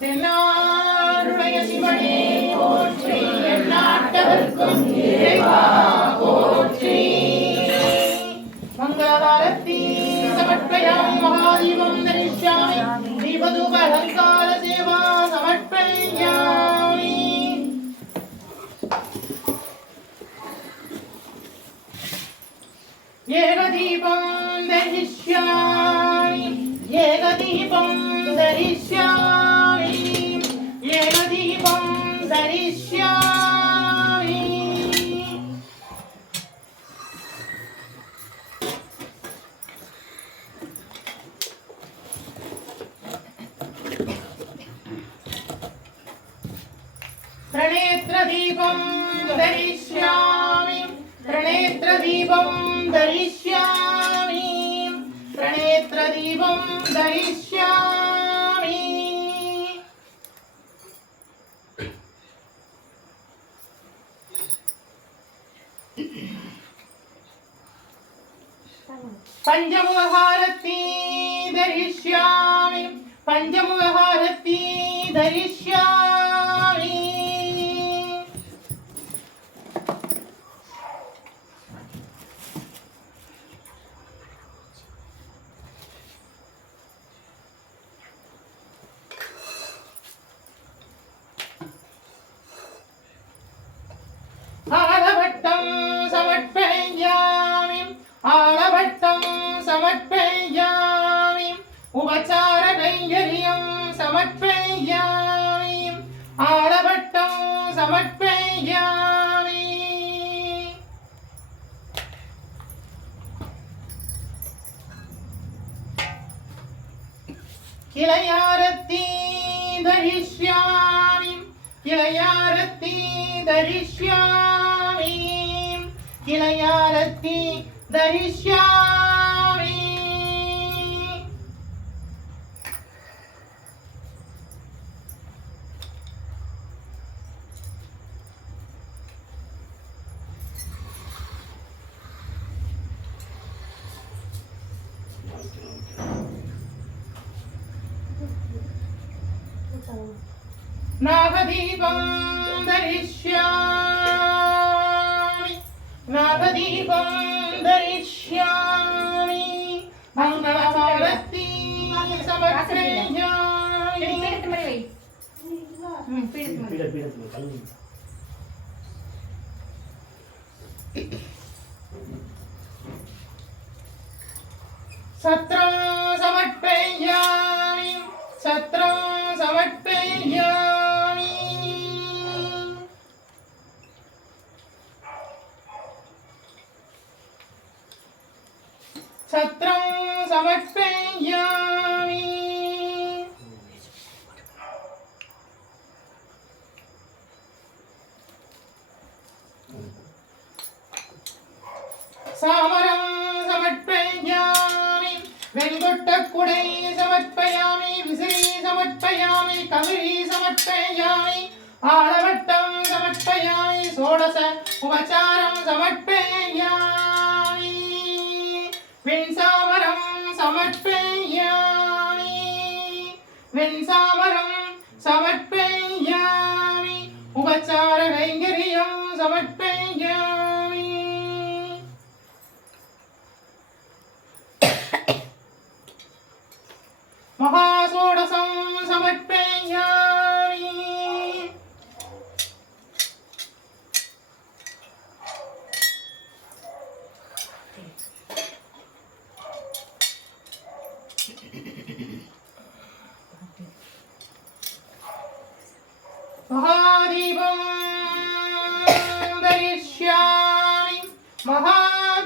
தென்னாருடைய சிவனே போற்றி எந்நாட்டவர்க்கும் இறைவா போற்றி மங்களவாரத்தி சமர்ப்பயாமி மகாதீபம் தரிஷ்யாமி தீபதூப அலங்கார சேவா சமர்ப்பயாமி ஏகதீபம் தரிஷ்யாமி ஏகதீபம் தரிஷ்யாமி പഞ്ചമുഖഹാരത്തീ ധരിഷ്യാമി പഞ്ചമുഖഹാരത്തീ ധരിഷ്യാമി கிளையாரத்தி தரிஷ்யாமி கிளையாரத்தி தரிஷ்யாமி கிளையாரத்தி தரிஷ்யாமி नागदीपं धरिष्यामि नागदीपं धरिष्यामि मङ्गलमूर्ति समर्पयामि सत्रं समर्पयामि सत्रं அவர் பெய்யாமே சாமரம் சமர்ப்பயாமி வெண்கொட்ட குடை சமர்ப்பயாமி விசிறி சமர்ப்பயாமி கவிரி சமர்ப்பயாமி ஆழவட்டம் சமர்ப்பயாமி சோடச உபச்சாரம் சமர்ப்ப கைங்கரியம்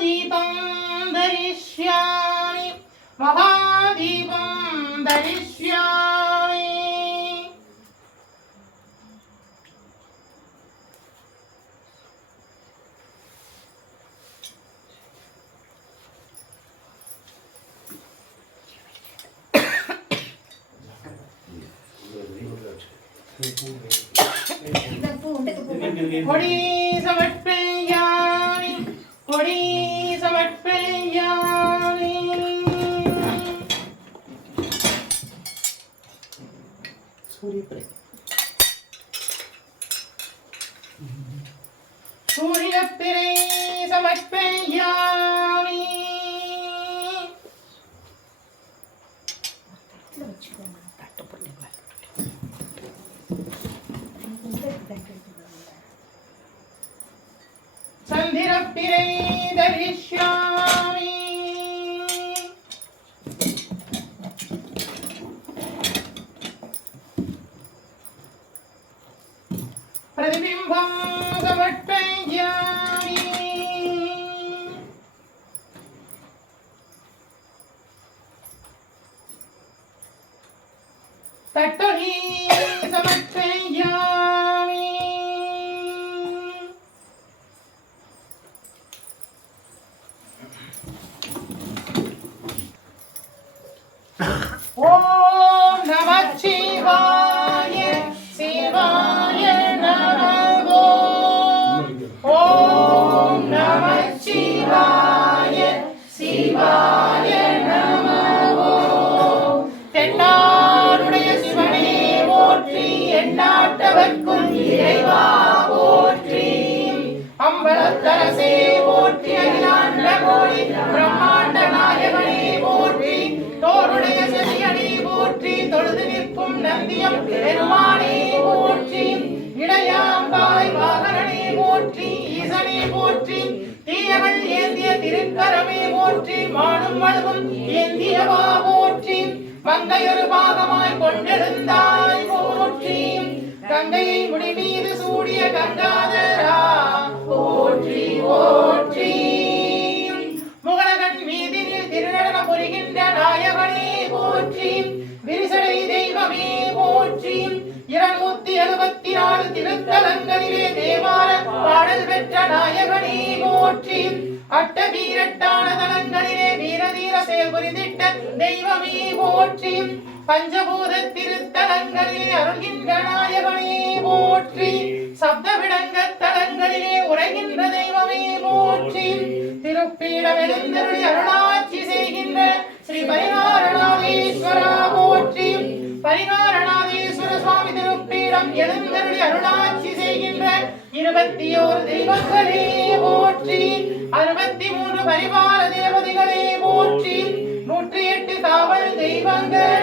മഹാദീപം ധരിഷ്യാമി. മഹാദീപം ധരിഷ്യാമി. കൊടി സമട്ട് furia y. Thank you. ஈசனே போற்றி தீயவள் ஏந்திய திருக்கரமே போற்றி மானும் மனமும் ஏந்தியவா போற்றி. மங்கையொரு பாகமாய் கொண்டிருந்தாய் போற்றி. கங்கையை முடி மீது சூடிய கங்காதரா போற்றி போற்றி. திருத்தலங்களிலே தேவார பாடல் பெற்ற நாயகனே போற்றி. அட்ட வீரட்டான தலங்களிலே வீரதீர செயல் புரிந்திட்ட தெய்வமே போற்றி. பஞ்சபூத திருத்தலங்களிலே அருள்கின்ற நாயகனே போற்றி. சப்த விடங்க தலங்களிலே உரைகின்ற தெய்வமே போற்றி. திருப்பீடமெழுந்தருளி எழுந்தருளி திருப்பீடம் எழுந்தருளி அருளாட்சி செய்கின்ற இருபத்தி ஓரு தெய்வங்களே போற்றி அறுபத்தி மூன்று பரிவார தேவதைகளே போற்றி நூற்றி எட்டு காவல் தெய்வங்கள்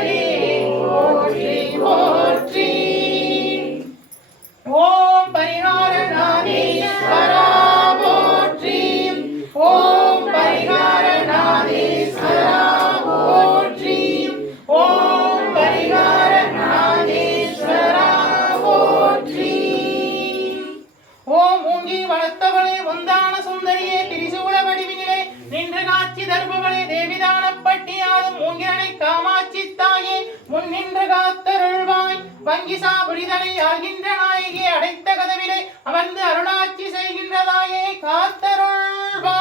வங்கிசா புரிதனை ஆகின்ற நாயகி அடைத்த கதவிலை அமர்ந்து அருளாட்சி செய்கின்றதாயே காத்தருள்வாய்.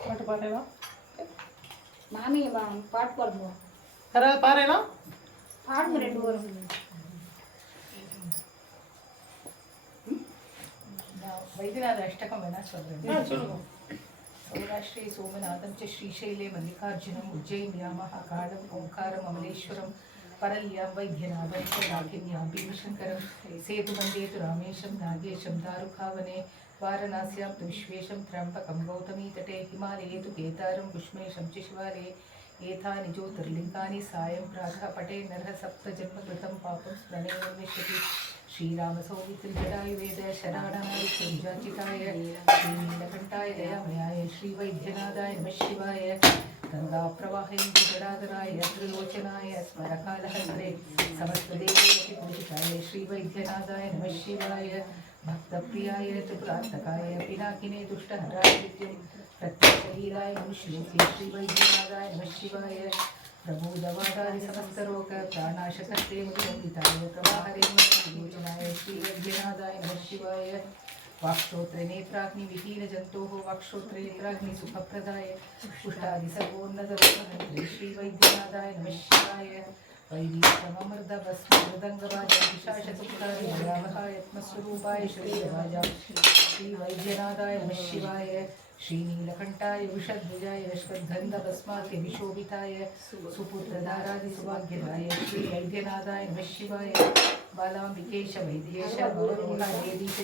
பாட்டு பாடுறேனா மாமி பாட்டு பாடுவோம் யாராவது பாடுறேனா பாடுங்க ரெண்டு பேரும். வைத்தியநாத அஷ்டகம் வேணா சொல்றேன் சொல்லுவோம் సౌరాష్ట్రే సోమనాథం శ్రీశైలే మల్లికార్జునం ఉజ్జయిన్యామహ కాళం ఓంకారం అమలేశ్వరం పరల్యాం వైద్యనాథం చ రాగిన్యాం భీమశంకరం సేతుబందేతు రామేశం నాగేశం దారుకావనే వారణాస్యాం తు విశ్వేశం త్రంపకం గౌతమీతటే హిమాలయే తు కేతారం పుష్మేషం చ శివాలయే ఏతాని జ్యోతిర్లింగాని సాయం ప్రాధ పటే నరహ సప్త పాపం స్మరణేయం నిశ్యతి श्रीरामसौमित्रिजटायुर्वेदशरणायकंठायवैद्यनाथाय नम शिवाय गंगा प्रवाहेन्द्रजटाधराय त्रिलोचनाय स्मर कालहरे समस्तदेवूषिताय श्रीवैद्यनाथाय नम शिवाय भक्त प्रियाय चुकाय पिनाकिने दुष्टहरा प्रत्येक शरीराय श्री श्रीवैद्यनाथाय नम शिवाय प्रभु समस्तरोग प्राणाशकस्ते मुदिताय प्रभाहरे योजनाय श्रीयज्ञनादाय नमः शिवाय वाक्श्रोत्रे नेत्राग्निविहीनजन्तोः वाक्श्रोत्रे नेत्राग्निसुखप्रदाय पुष्टादि सर्वोन्नतरूपहन्त्रे श्रीवैद्यनादाय नमः शिवाय यत्नस्वरूपाय श्रीराज श्रीवैद्यनाथाय शिवाय श्रीनीलकण्ठाय विषध्वजाय विशोभिताय सुपुत्रधारादिसुभाग्यदाय श्रीवैद्यनाथाय शिवाय बालाम्बिकेश वैद्येश गौरवोला देवी च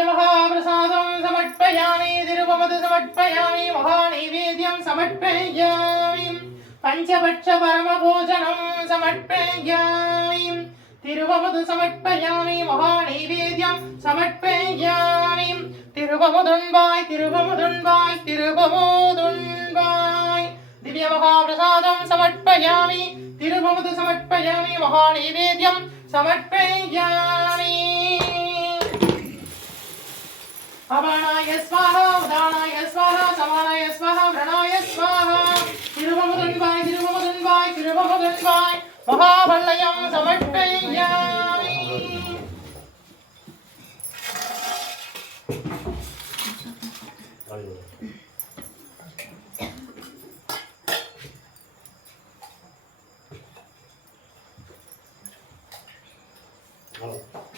दिव्यमहाप्रसादं समर्पयामि तिरुपमद समर्पयामि महानैवेद्यं समर्पयामि पञ्चभक्षपरमभोजनं समर्पयामि तिरुपमद समर्पयामि महानैवेद्यं समर्पयामि तिरुपमुदुन्वाय तिरुपमुदुन्वाय तिरुपमुदुन्वाय दिव्यमहाप्रसादं समर्पयामि तिरुपमुद समर्पयामि महानैवेद्यं समर्पयामि அபானாய ஸ்வாஹா உதானாய ஸ்வாஹா சமானாய ஸ்வாஹா பிரணாய ஸ்வாஹா. திருவமுதன்பாய் திருவமுதன்பாய் திருவமுதன்பாய் மகாபல்லயம் சமர்ப்பயாமி Oh.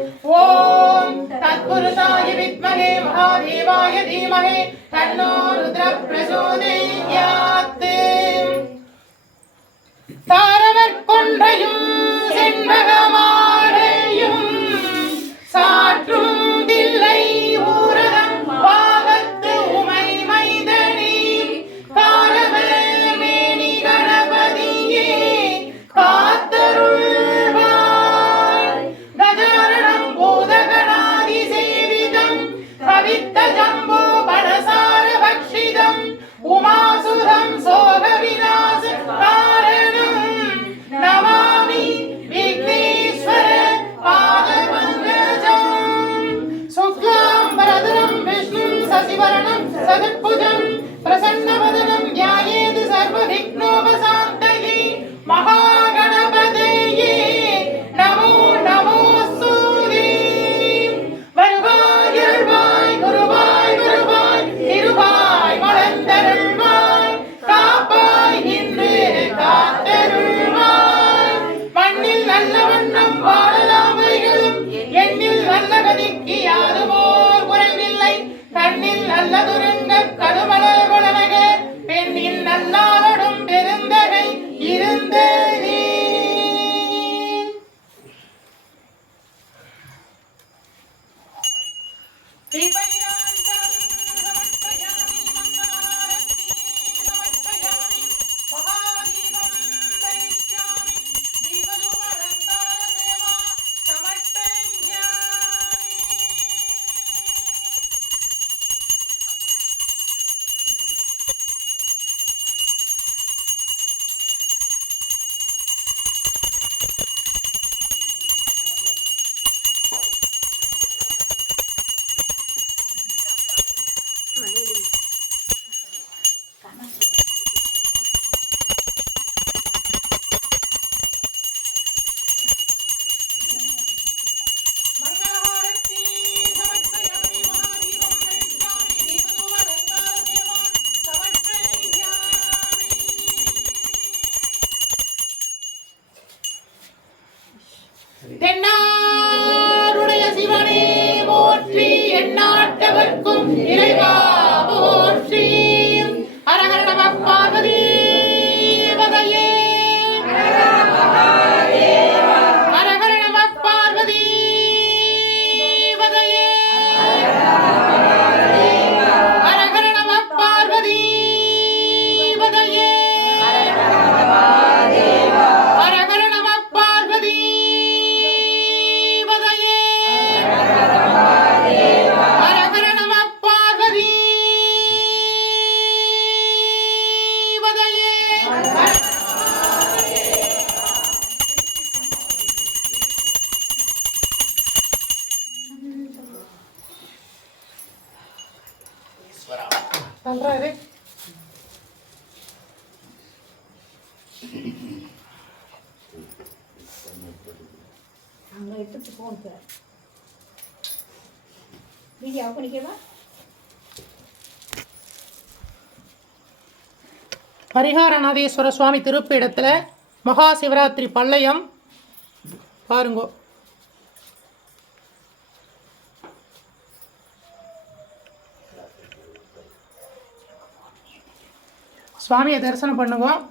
ఓం తత్పురుషాయ విద్మహే మహాదేవాయ ధీమహి తన్నో பண்ணுறாரு அங்கே எடுத்துட்டு போங்க சார் நீங்கள் அவ பண்ணிக்கவா? பரிகாரநாதேஸ்வர சுவாமி திருப்பீடத்தில் மகா சிவராத்திரி பள்ளையம் பாருங்கோ. சுவாமியை தரிசனம் பண்ணுவோம்.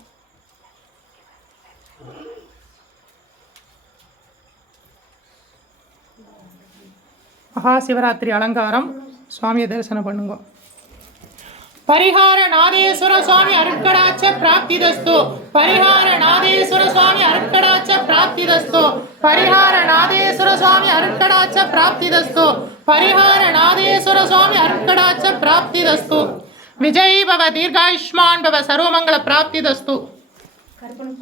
மகா சிவராத்திரி அலங்காரம். சுவாமியை தரிசனம் பண்ணுங்க பரிகார நாதேஸ்வர சுவாமி அருட்கடாச்ச பிராப்திதஸ்து. பரிகார நாதேஸ்வர சுவாமி அருட்கடாச்ச பிராப்திதஸ்து. பரிகார நாதேஸ்வர சுவாமி அருட்கடாச்ச பிராப்திதஸ்து. பரிகார நாதேஸ்வர சுவாமி அருட்கடாச்ச பிராப்திதஸ்து. விஜய் பவ தீர்காயுஷ்மான் பவ சர்வமங்கள பிராப்திதஸ்து கற்பனை